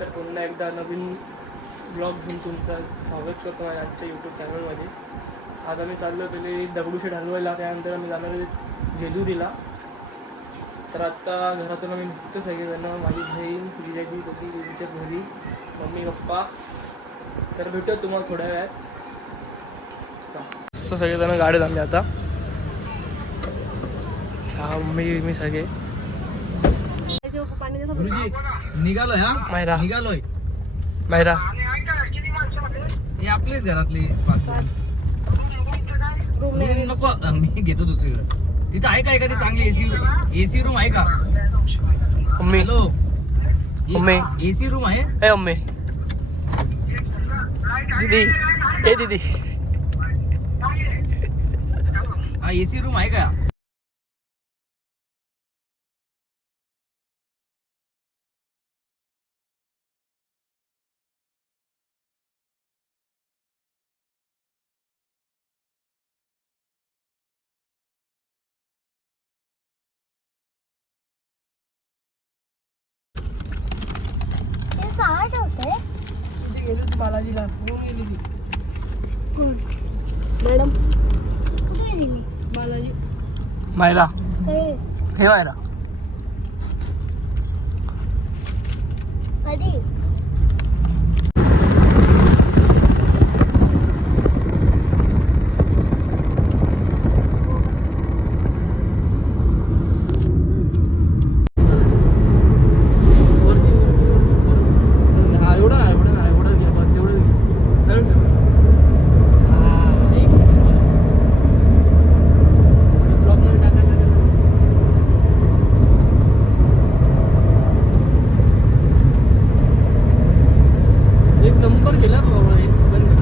तर पुन्हा एकदा नवीन ब्लॉग घेऊन तुमचं स्वागत करतो माझ्या आजच्या यूट्यूब चॅनलमध्ये आज आम्ही चाललो पहिले दगडूशेठ हलवायला त्यानंतर आम्ही जाणार आहे जेजुरीला. तर आत्ता घरातून आम्ही निघतो सगळेजणं माझी बहीण जिजाजी दोघी तिच्या घरी मम्मी पप्पा. तर भेटतो तुम्हाला थोड्या वेळात. तर सगळेजण गाडी आणले आता. हा मम्मी मी सगळे. निघालोय हा? मायरा. निघालोय. मायरा. हे आपलेच घरातले पाच. रूम नको मी घेतो दुसरीकडे. तिथं आहे का एखादी चांगली एसी एसी रूम आहे का? Mummy hello. Mummy. AC room आहे? ए मम्मी दीदी. ए दीदी. हा एसी रूम आहे का? हे सहा ठेवते गेली होती बालाजीला घेऊन गेली ती मॅडम कुठे गेली बालाजी मायरा ते हे मायरा कधी वरती वरती वरती वरती. हा एवढं नाही एवढं नाही एवढं घे बस एवढं घे चालू ठेव. हा, एक मिनिट. ब्लॉकमध्ये टाकायला लागेल. एक नंबर गेला बाबा एक बंद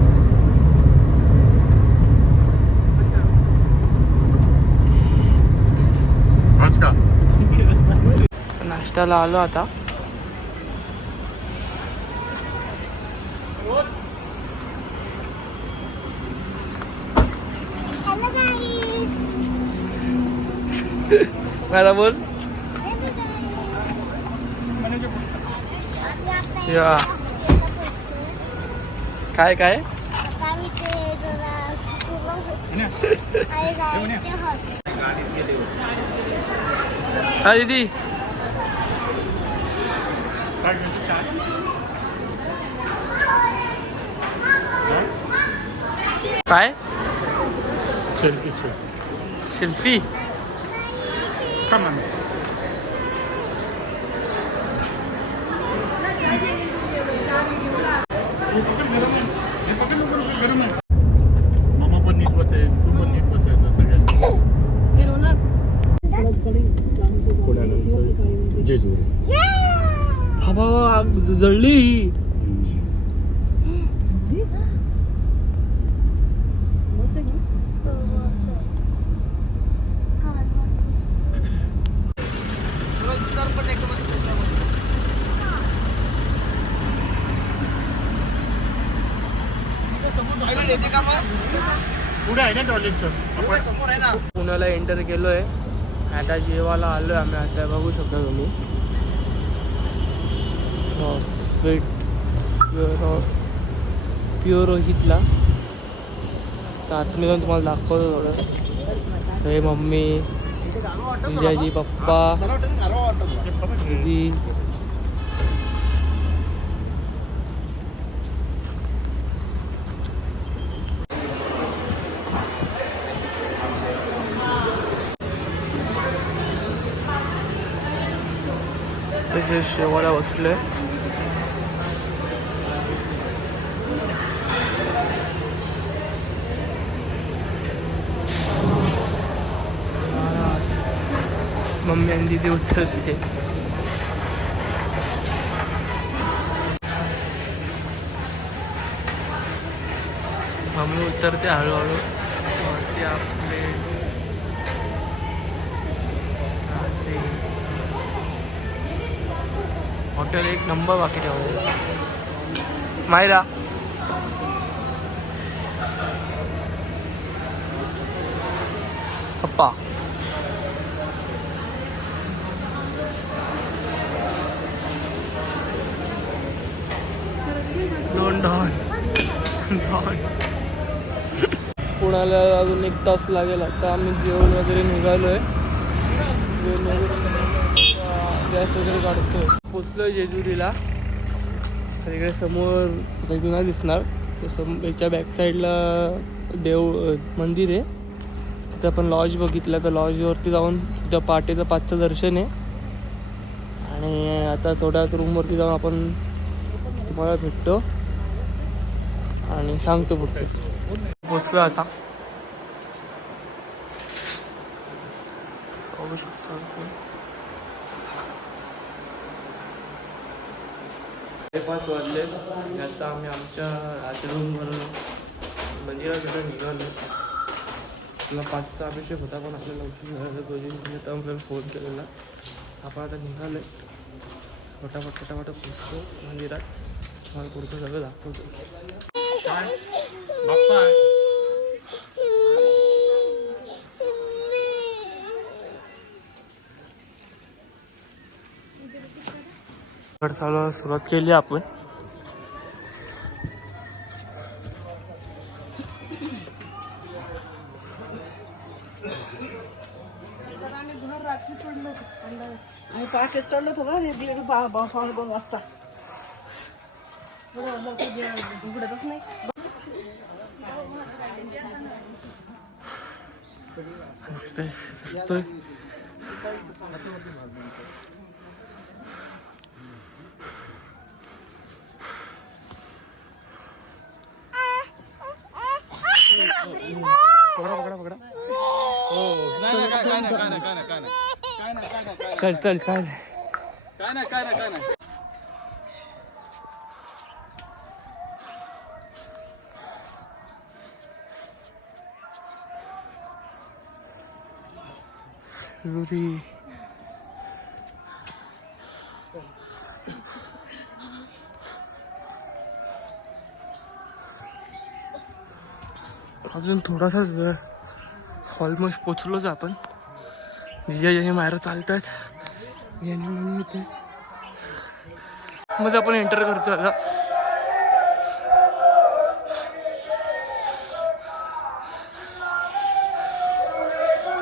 नाश्त्याला आलो आता मला बोल या काय काय हा दीदी काय सेल्फीचे शिल्फी कमा जळली. ही. पुढे ना आहे ना पुण्याला एंटर केलोय. आता जेवायला आलोय आम्ही. आता बघू शकता तुम्ही. फिट प्युअर प्युअर रोहितला तर आतमध्ये जाऊन तुम्हाला दाखवतो थोडं. सगळे मम्मी जिजाजी पप्पा दीदी. शेवाला बसलं. आहे मम्मी आणि दीदी उतरते. मम्मी उतरते हळूहळू. वरती आपले हॉटेल एक नंबर बाकी ठेवले मायरा. पप्पा. पुण्याला अजून एक तास लागेल आता. आम्ही जेवण वगैरे निघालो आहे जेवण वगैरे गॅस वगैरे काढतो पोचलो जेजुरीला. तर इकडे समोर इथून नाही दिसणार सम याच्या बॅक साईडला देव मंदिर आहे. तिथं आपण लॉज बघितलं. तर लॉजवरती जाऊन तिथं पहाटेचं पाचचं दर्शन आहे. आणि आता थोड्यात रूमवरती जाऊन आपण तुम्हाला भेटतो. आणि सांगतो कुठे पोचलो आता. बघू शकतो पाच वाजले. आता आम्ही आमच्या रात्री रूमवर मंदिराकडे निघालो. आपला पाचचा अभिषेक होता पण आपल्याला उशीर तर आपल्याला फोन केलेला. आपण आता निघालो फटाफट फटाफट पोचतो मंदिरात. मला पुढचं सगळं दाखवतो. बाप्पा गड चालवायला सुरुवात केली आपण आम्ही पहाटे चढलो होतो पावणे दोन वाजता उघडतच नाही. पकडा पकडा पकडा चल चल चल काय काय नाही काय नाही अजून थोडासाच वेळ. ऑलमोस्ट पोचलोच आपण. जिजा ज्याने मायरा आहेत याने म्हणून येते मग आपण एंटर करतो आता.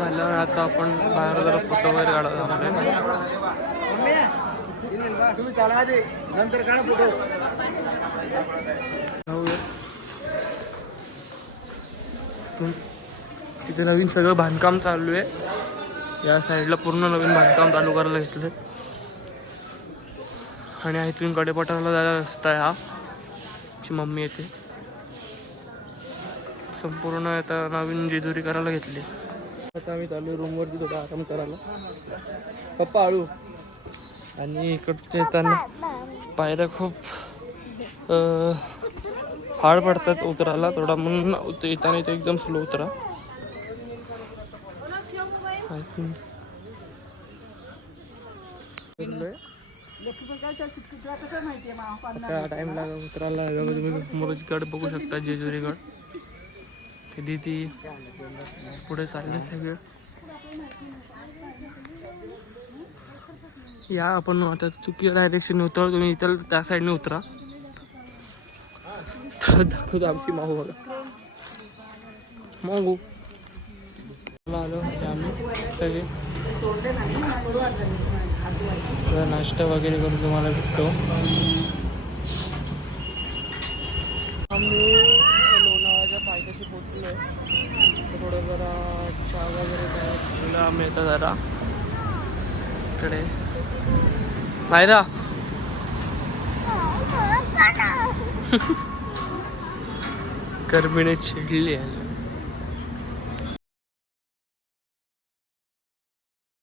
झालं आता आपण बाहेर जरा फोटो वगैरे काढत आहोत तिथे नवीन सगळं बांधकाम चालू आहे. या साईडला पूर्ण नवीन बांधकाम चालू करायला घेतलं आणि इथून कडेपठाराला जायला रस्ता आहे हा ची मम्मी येते. संपूर्ण आता नवीन जेजुरी करायला घेतली. आता आम्ही चालू रूमवरती थोडा आराम करायला. पप्पा आळू आणि इकडचे येताना पायऱ्या खूप अं, हाड पडतात उतरायला. थोडा म्हणून उत- येताना इथं एकदम स्लो उतरा. आय थिंक उतरलोय. आता टाइम उतरायला. तुम्ही बघू शकता जेजुरीगड. कधी ती पुढे चालले सगळं. या आपण आता चुकी डायरेक्शन उतर तुम्ही इथं त्या साईडने उतरा. तर दाखवतो आमची माहू बघा. मागू आलो. आम्ही. सगळे. नाश्ता वगैरे करून तुम्हाला भेटतो. पायथ्याशी पोचलो आहे थोडं जरा चहा वगैरे खायला मिळतं जरा. इकडे. मायरा. गर्मीने चिडली आहे.